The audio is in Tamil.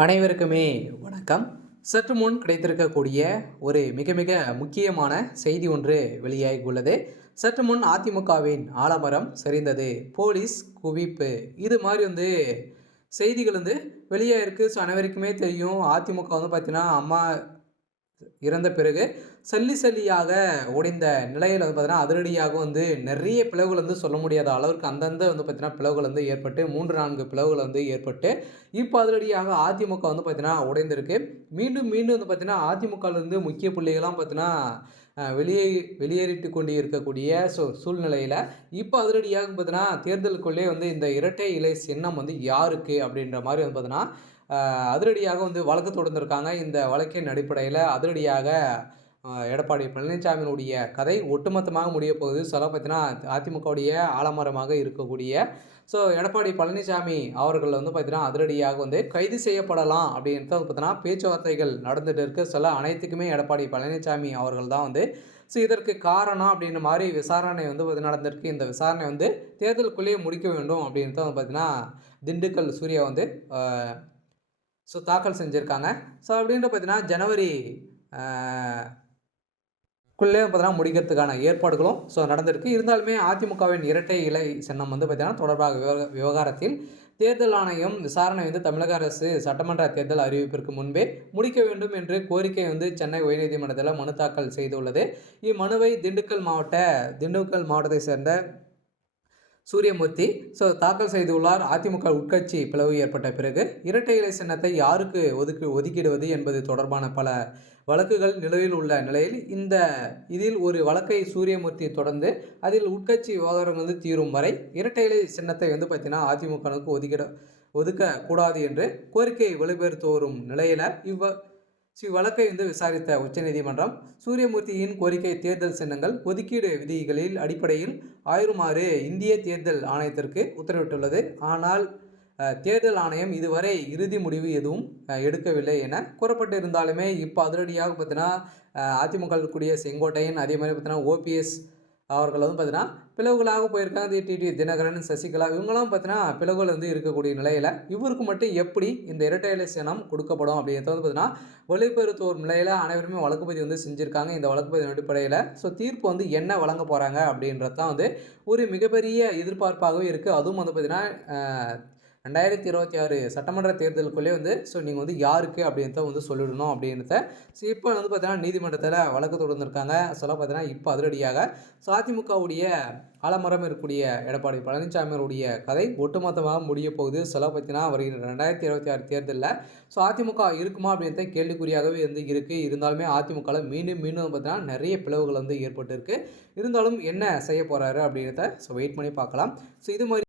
அனைவருக்குமே வணக்கம். சற்று முன் கிடைத்திருக்கக்கூடிய ஒரு மிக மிக முக்கியமான செய்தி ஒன்று வெளியாகி உள்ளது. சற்று முன் அதிமுகவின் ஆலமரம் சரிந்தது, போலீஸ் குவிப்பு, இது மாதிரி செய்திகள் வெளியாயிருக்கு. ஸோ அனைவருக்குமே தெரியும், அதிமுக பார்த்தீங்கன்னா அம்மா இறந்த பிறகு சல்லி சல்லியாக உடைந்த நிலையில் பார்த்தீங்கன்னா அதிரடியாக நிறைய பிளவுகள் சொல்ல முடியாத அளவிற்கு அந்தந்த பார்த்தீங்கன்னா பிளவுகள் ஏற்பட்டு 3-4 பிளவுகள் ஏற்பட்டு இப்போ அதிரடியாக அதிமுக பார்த்தீங்கன்னா உடைந்திருக்கு. மீண்டும் மீண்டும் பார்த்தீங்கன்னா அதிமுகலேருந்து முக்கிய புள்ளிகள்லாம் பார்த்தீங்கன்னா வெளியேறிட்டு கொண்டு இருக்கக்கூடிய சூழ்நிலையில் இப்போ அதிரடியாக பார்த்தீங்கன்னா தேர்தலுக்குள்ளே இந்த இரட்டை இலை சின்னம் யாருக்கு அப்படின்ற மாதிரி பார்த்தீங்கன்னா அதிரடியாக வழக்கு தொடர்ந்திருக்காங்க. இந்த வழக்கின் அடிப்படையில் அதிரடியாக எடப்பாடி பழனிசாமியினுடைய கதை ஒட்டுமொத்தமாக முடிய போகுது. சொல்ல பார்த்தீங்கன்னா அதிமுகவுடைய ஆலமரமாக இருக்கக்கூடிய எடப்பாடி பழனிசாமி அவர்கள் பார்த்தீங்கன்னா அதிரடியாக கைது செய்யப்படலாம் அப்படின்ட்டு பார்த்தீங்கன்னா பேச்சுவார்த்தைகள் நடந்துட்டு இருக்கு. அனைத்துக்குமே எடப்பாடி பழனிசாமி அவர்கள் தான் இதற்கு காரணம் அப்படின்ற மாதிரி விசாரணை நடந்திருக்கு. இந்த விசாரணை தேர்தலுக்குள்ளேயே முடிக்க வேண்டும் அப்படின்ட்டு பார்த்தீங்கன்னா திண்டுக்கல் சூர்யா தாக்கல் செஞ்சுருக்காங்க. அப்படின்ற பார்த்தீங்கன்னா ஜனவரி குள்ளே பார்த்தீங்கன்னா முடிக்கிறதுக்கான ஏற்பாடுகளும் நடந்திருக்கு. இருந்தாலுமே அதிமுகவின் இரட்டை இலை சின்னம் பார்த்தீங்கன்னா தொடர்பாக விவகாரத்தில் தேர்தல் ஆணையம் விசாரணை தமிழக அரசு சட்டமன்ற தேர்தல் அறிவிப்பிற்கு முன்பே முடிக்க வேண்டும் என்று கோரிக்கை சென்னை உயர்நீதிமன்றத்தில் மனு தாக்கல் செய்துள்ளது. இம்மனுவை திண்டுக்கல் மாவட்டத்தை சேர்ந்த சூரியமூர்த்தி தாக்கல் செய்துள்ளார். அதிமுக உட்கட்சி பிளவு ஏற்பட்ட பிறகு இரட்டை இலை சின்னத்தை யாருக்கு ஒதுக்கிடுவது என்பது தொடர்பான பல வழக்குகள் நிலுவையில் உள்ள நிலையில் இதில் ஒரு வழக்கை சூரியமூர்த்தி தொடர்ந்து அதில் உட்கட்சி விவகாரம் தீரும் வரை இரட்டை இலை சின்னத்தை பார்த்தீங்கன்னா அதிமுகவுக்கு ஒதுக்கக்கூடாது என்று கோரிக்கை வெளிப்படுத்தி வரும் நிலையில் வழக்கை விசாரித்த உச்சநீதிமன்றம் சூரியமூர்த்தியின் கோரிக்கை தேர்தல் சின்னங்கள் ஒதுக்கீடு விதிகளில் அடிப்படையில் ஆயுறுமாறு இந்திய தேர்தல் ஆணையத்திற்கு உத்தரவிட்டுள்ளது. ஆனால் தேர்தல் ஆணையம் இதுவரை இறுதி முடிவு எதுவும் எடுக்கவில்லை என கூறப்பட்டிருந்தாலுமே இப்போ அதிரடியாக பார்த்தீங்கன்னா அதிமுக இருக்கக்கூடிய செங்கோட்டையன், அதே மாதிரி பார்த்தீங்கன்னா ஓபிஎஸ் அவர்கள் பார்த்தீங்கன்னா பிளவுகளாக போயிருக்காங்க. டிடி தினகரன், சசிகலா இவங்களாம் பார்த்தீங்கன்னா பிளவுகள் இருக்கக்கூடிய நிலையில் இவருக்கு மட்டும் எப்படி இந்த இரட்டை இலை சின்னம் கொடுக்கப்படும் அப்படின்றத பார்த்தீங்கன்னா வெளிப்படுத்துவோர் நிலையில் அனைவருமே வழக்குப்பதிவு செஞ்சுருக்காங்க. இந்த வழக்குப்பதிவின் அடிப்படையில் தீர்ப்பு என்ன வழங்க போகிறாங்க அப்படின்றது தான் ஒரு மிகப்பெரிய எதிர்பார்ப்பாகவே இருக்குது. அதுவும் பார்த்தீங்கன்னா 2026 சட்டமன்ற தேர்தலுக்குள்ளே நீங்கள் யாருக்கு அப்படின்றத சொல்லிடணும் அப்படின்றத இப்போ பார்த்தீங்கன்னா நீதிமன்றத்தில் வழக்கு தொடர்ந்துருக்காங்க. பார்த்தீங்கன்னா இப்போ அதிரடியாக அதிமுகவுடைய ஆலமரம் இருக்கக்கூடிய எடப்பாடி பழனிசாமியுடைய கதை ஒட்டுமொத்தமாக முடிய போகுது. பார்த்தீங்கன்னா வருகிற 2026 தேர்தலில் அதிமுக இருக்குமா அப்படின்றத கேள்விக்குறியாகவே இருக்குது. இருந்தாலுமே அதிமுகவில் மீண்டும் பார்த்தீங்கன்னா நிறைய பிளவுகள் ஏற்பட்டு இருக்கு. இருந்தாலும் என்ன செய்ய போகிறாரு அப்படின்றத வெயிட் பண்ணி பார்க்கலாம். இது மாதிரி